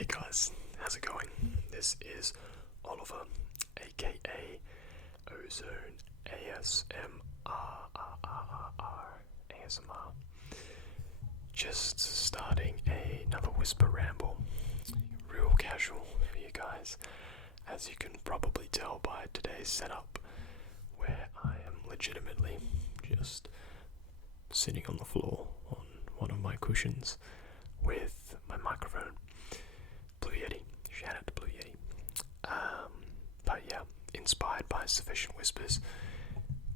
Hey guys, how's it going? This is Oliver, aka OZONE ASMR. Just starting another whisper ramble, real casual for you guys, as you can probably tell by today's setup, where I am legitimately just sitting on the floor on one of my cushions with my microphone. Blue Yeti, shout out to Blue Yeti. But yeah, inspired by SufficientWhispers,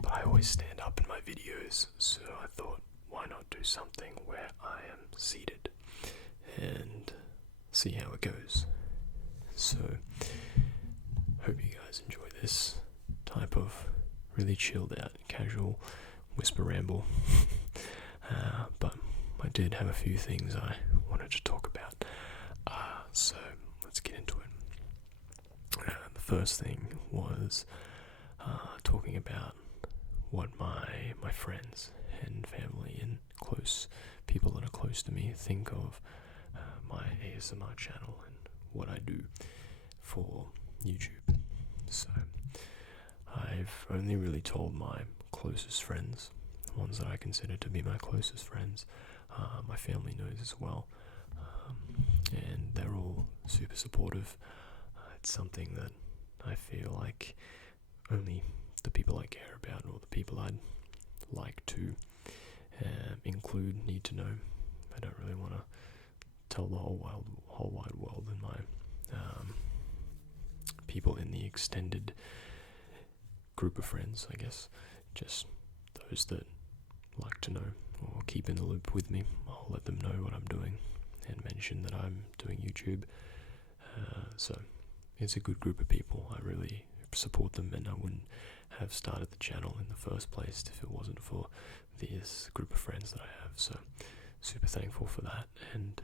but I always stand up in my videos, so I thought, why not do something where I am seated and see how it goes. So, hope you guys enjoy this type of really chilled out, casual whisper ramble. But I did have a few things I wanted to talk about, so let's get into it. The first thing was talking about what my friends and family and close people that are close to me think of my ASMR channel and what I do for YouTube. So I've only really told my closest friends, the ones that I consider to be my closest friends. My family knows as well, and they're all super supportive. It's something that I feel like only the people I care about or the people I'd like to include need to know. I don't really want to tell the whole wide world and my people in the extended group of friends, I guess. Just those that like to know or keep in the loop with me. I'll let them know what I'm doing and mention that I'm doing YouTube. So it's a good group of people. I really support them, and I wouldn't have started the channel in the first place if it wasn't for this group of friends that I have. So super thankful for that, and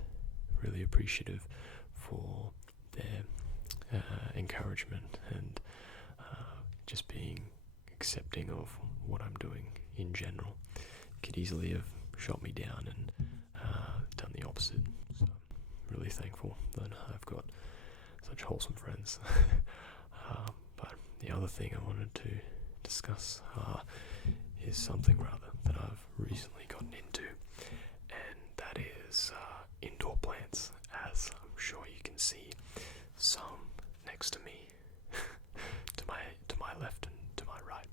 really appreciative for their encouragement and just being accepting of what I'm doing in general. Could easily have shot me down and done the opposite. So really thankful that I've got such wholesome friends. But the other thing I wanted to discuss is something rather that I've recently gotten into, and that is indoor plants. As I'm sure you can see, some next to me, to my left and to my right.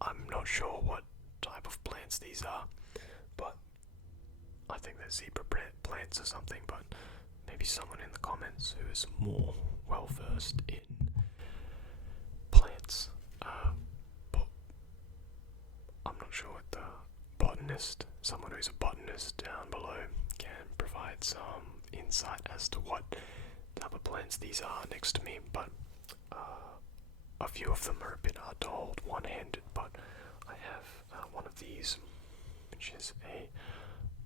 I'm not sure what type of plants these are, but I think they're zebra plants or something, but maybe someone in the comments who is more well versed in plants, but I'm not sure what someone who's a botanist down below can provide some insight as to what type of plants these are next to me. But a few of them are a bit hard to hold one-handed, but I have one of these, which is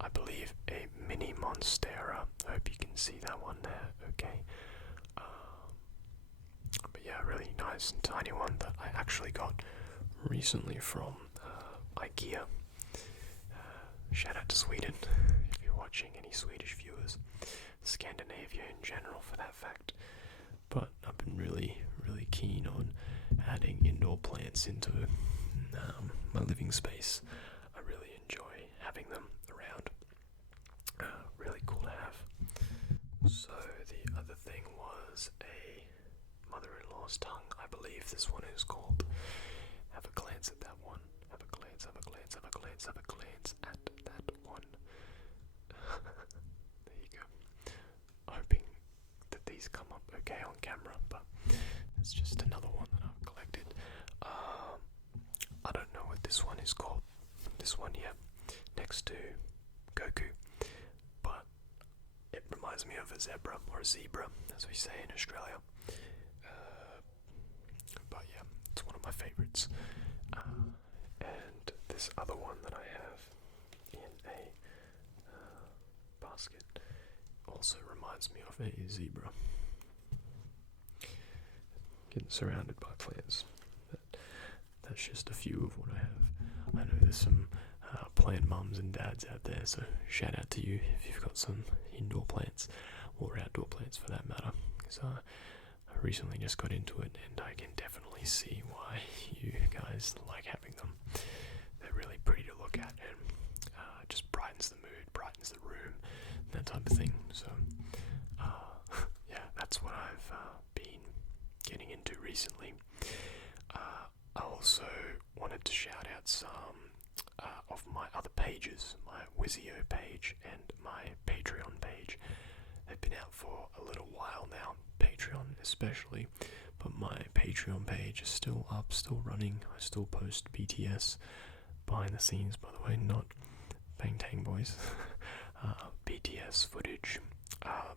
I believe a mini monstera. I hope you can see that one there, okay. But yeah, really nice and tiny one that I actually got recently from IKEA. Shout out to Sweden, if you're watching, any Swedish viewers. Scandinavia in general, for that fact. But I've been really, really keen on adding indoor plants into my living space. I really enjoy having them around. Really cool to have. So the other thing was a mother-in-law's tongue. I believe this one is called. Have a glance at that one. Have a glance, have a glance, have a glance, have a glance at that one. There you go. Hoping that these come up okay on camera, but it's just another one that I've collected. I don't know what this one is called. This one here, next to Goku, but it reminds me of a zebra, or a zebra, as we say in Australia. But yeah, it's one of my favorites. And this other one that I have in a basket also reminds me of a zebra. Getting surrounded by plants. That's just a few of what I have. I know there's some plant mums and dads out there, so shout out to you if you've got some indoor plants, or outdoor plants for that matter. So I recently just got into it, and I can definitely see why you guys like having them. They're really pretty to look at, and just brightens the mood, brightens the room, that type of thing. So yeah, that's what I've been getting into recently. I also wanted to shout out some of my other pages, my Wizio page and my Patreon page. They've been out for a little while now, Patreon especially, but my Patreon page is still up, still running. I still post BTS behind the scenes, by the way, not Bang Tang Boys. BTS footage,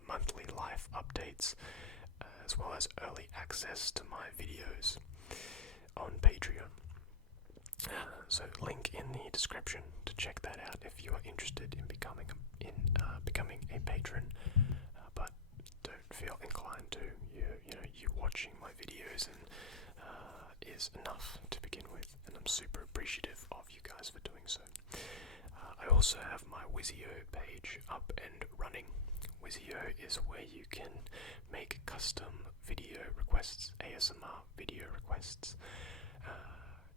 monthly life updates, as well as early access to my videos on Patreon. So link in the description to check that out if you are interested in becoming a patron, but don't feel inclined to. You watching my videos and is enough to begin with, and I'm super appreciative of you guys for doing so. I also have my Wizio page up and running. Wizio is where you can make custom video requests, ASMR video requests,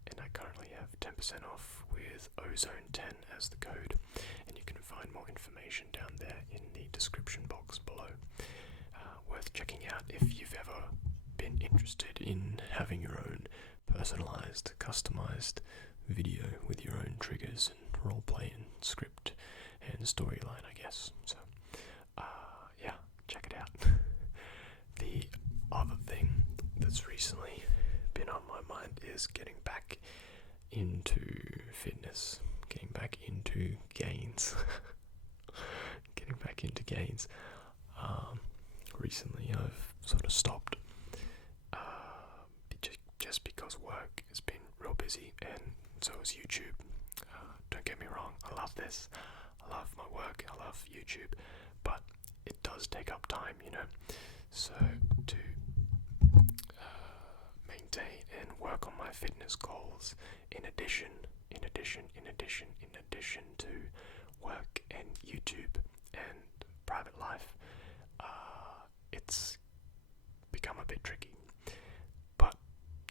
and I currently have 10% off with OZONE 10 as the code, and you can find more information down there in the description box below. Worth checking out if you've ever been interested in having your own personalized, customized video with your own triggers and roleplay and script and storyline, I guess. So, yeah, check it out. The other thing that's recently been on my mind is getting back into fitness, getting back into gains. Getting back into gains. Recently I've sort of stopped, just because work has been real busy, and so is YouTube. Don't get me wrong, I love this, I love my work, I love YouTube, but it does take up time, so to maintain and work on my fitness goals, in addition to work and YouTube and private life, it's become a bit tricky, but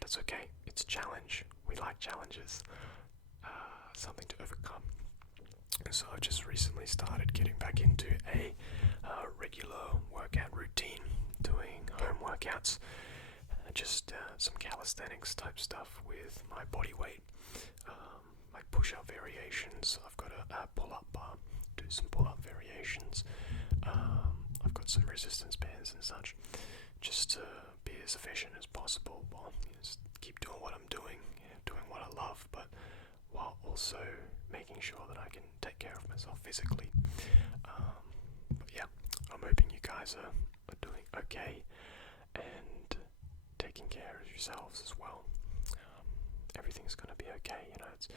that's okay. It's a challenge. We like challenges, something to overcome. So I just recently started getting back into a regular workout routine, doing home workouts, just some calisthenics type stuff with my body weight, like push-up variations. I've got a pull-up bar, do some pull-up variations. I've got some resistance bands and such, just to be as efficient as possible while just keep doing what I'm doing, doing what I love, but while also making sure that I can take care of myself physically. But yeah, I'm hoping you guys are doing okay and taking care of yourselves as well. Everything's gonna be okay, it's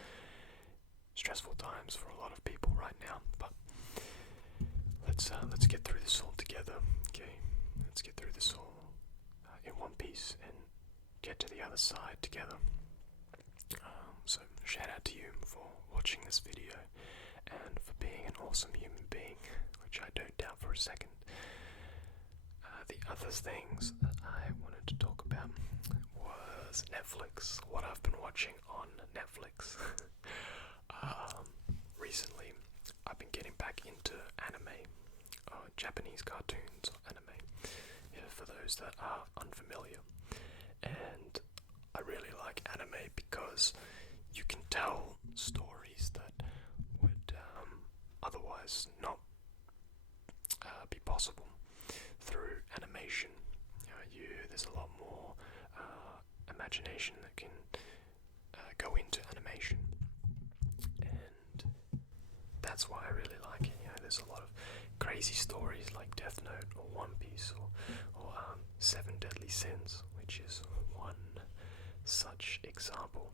stressful times for a lot of people right now, but let's get through this all together, okay? Let's get through this all in one piece and get to the other side together. So shout out to you for watching this video and for being an awesome human being, which I don't doubt for a second. The other things that I wanted to talk about was Netflix, what I've been watching on Netflix. Recently, I've been getting back into anime, Japanese cartoons or anime, for those that are unfamiliar. And I really like anime because you can tell stories that would otherwise not be possible through animation. There's a lot more imagination that can go into animation, and that's why I really like it. There's a lot of crazy stories like Death Note or One Piece or Seven Deadly Sins, which is one such example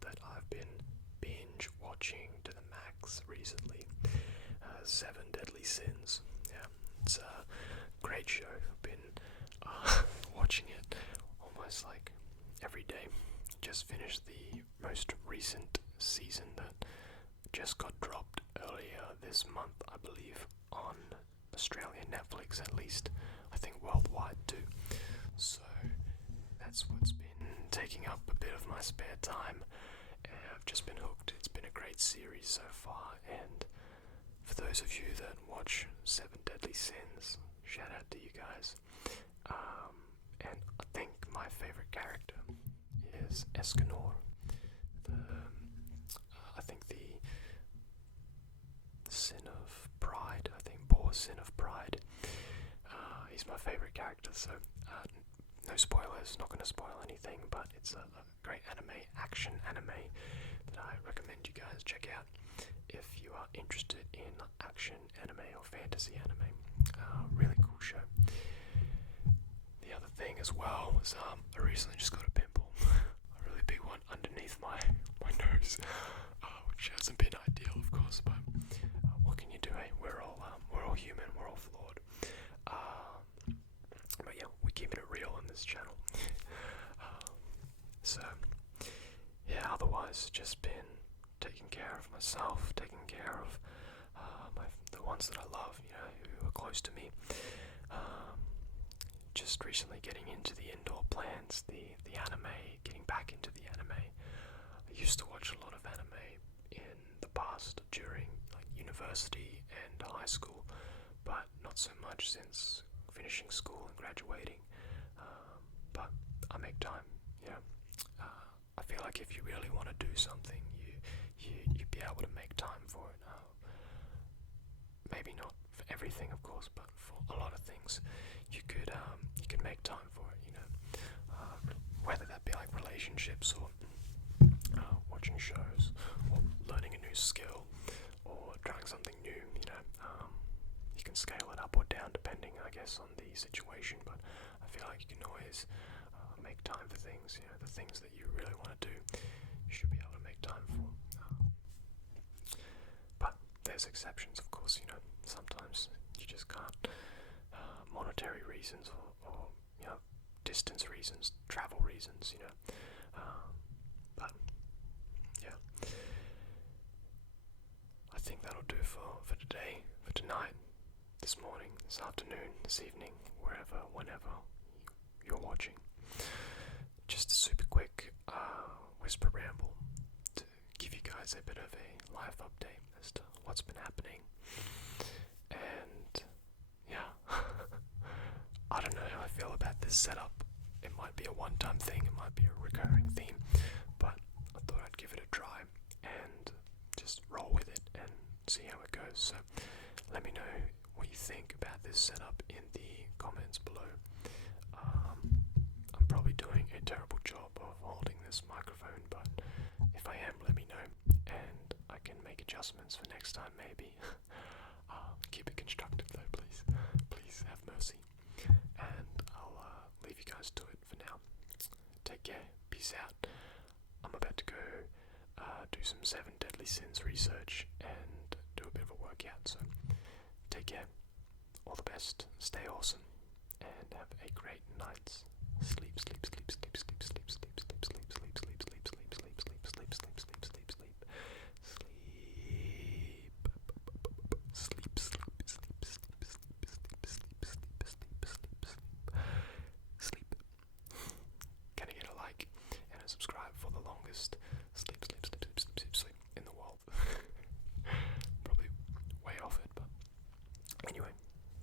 that I've been binge watching to the max recently. Seven Deadly Sins. Yeah, it's a great show. I've been watching it almost like every day. Just finished the most recent season that just got dropped earlier this month, I believe, on Australian Netflix at least. I think worldwide too. So that's what's been taking up a bit of my spare time. I've just been hooked. It's been a great series so far, and for those of you that watch Seven Deadly Sins, shout out to you guys. And I think my favourite character is Escanor. I think the sin of pride. I think poor sin of pride. He's my favourite character. So no spoilers. Not going to spoil anything, but it's a great action anime that I recommend you guys check out if you are interested in action anime or fantasy anime. Really cool show. The other thing as well was I recently just got a pimple, a really big one underneath my nose, which hasn't been ideal, of course, but what can you do? Eh? We're all human. We're all flawed. But yeah, we're keeping it real on this channel. So yeah, otherwise just been taking care of myself, taking care of the ones that I love, who are close to me. Just recently getting into the indoor plants, the anime, getting back into the anime. I used to watch a lot of anime in the past during university and high school, but not so much since finishing school and graduating. But I make time. I feel like if you really want to do something, you'd be able to make time for it. Maybe not for everything, of course, but for a lot of things, you could make time for it. Whether that be like relationships or watching shows or learning a new skill or trying something new. You can scale it up or down depending, I guess, on the situation. But I feel like you can always make time for things. The things that you really want to do, you should be able to make time for. But there's exceptions, of course. Sometimes you just can't. Monetary reasons or distance reasons, travel reasons. But yeah, I think that'll do for today, for tonight, this morning, this afternoon, this evening, whenever you're watching. Just a super quick whisper ramble to give you guys a bit of a life update as to what's been happening. And yeah, I don't know how I feel about this setup. It might be a one-time thing, it might be a recurring theme, but I thought I'd give it a try and just roll with it and see how it goes. So let me know what you think about this setup in the comments below. I'm probably doing a terrible job of holding this microphone, but if I am, let me know and I can make adjustments for next time maybe. Keep it constructive though, please. Please have mercy. And I'll leave you guys to it for now. Take care. Peace out. I'm about to go do some 7 Deadly Sins research and do a bit of a workout. So take care. All the best. Stay awesome. And have a great night's sleep. Sleep, sleep, sleep, sleep, sleep, sleep, sleep, sleep, sleep, sleep, sleep, sleep, sleep, sleep, sleep, sleep, sleep, sleep, sleep, sleep. Sleep, sleep, sleep, sleep, sleep, sleep, sleep, sleep, sleep, sleep, sleep. Can I get a like and a subscribe for the longest sleep, sleep, sleep, sleep, sleep, sleep, sleep in the world? Probably way off it, but anyway,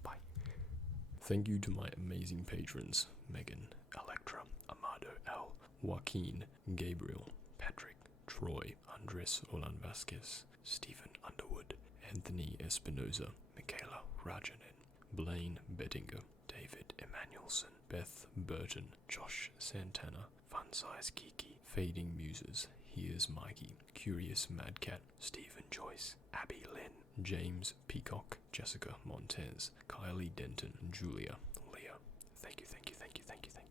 bye. Thank you to my amazing patrons: Megan, Electra, Amado L, Joaquin, Gabriel, Patrick, Troy, Andres Olan Vasquez, Stephen Underwood, Anthony Espinoza, Michaela Rajanen, Blaine Bettinger, David Emanuelson, Beth Burton, Josh Santana, Fun Size Kiki, Fading Muses, Here's Mikey, Curious Madcat, Stephen Joyce, Abby Lynn, James Peacock, Jessica Montez, Kylie Denton, Julia, Leah. Thank you, thank you, thank you, thank you, thank you.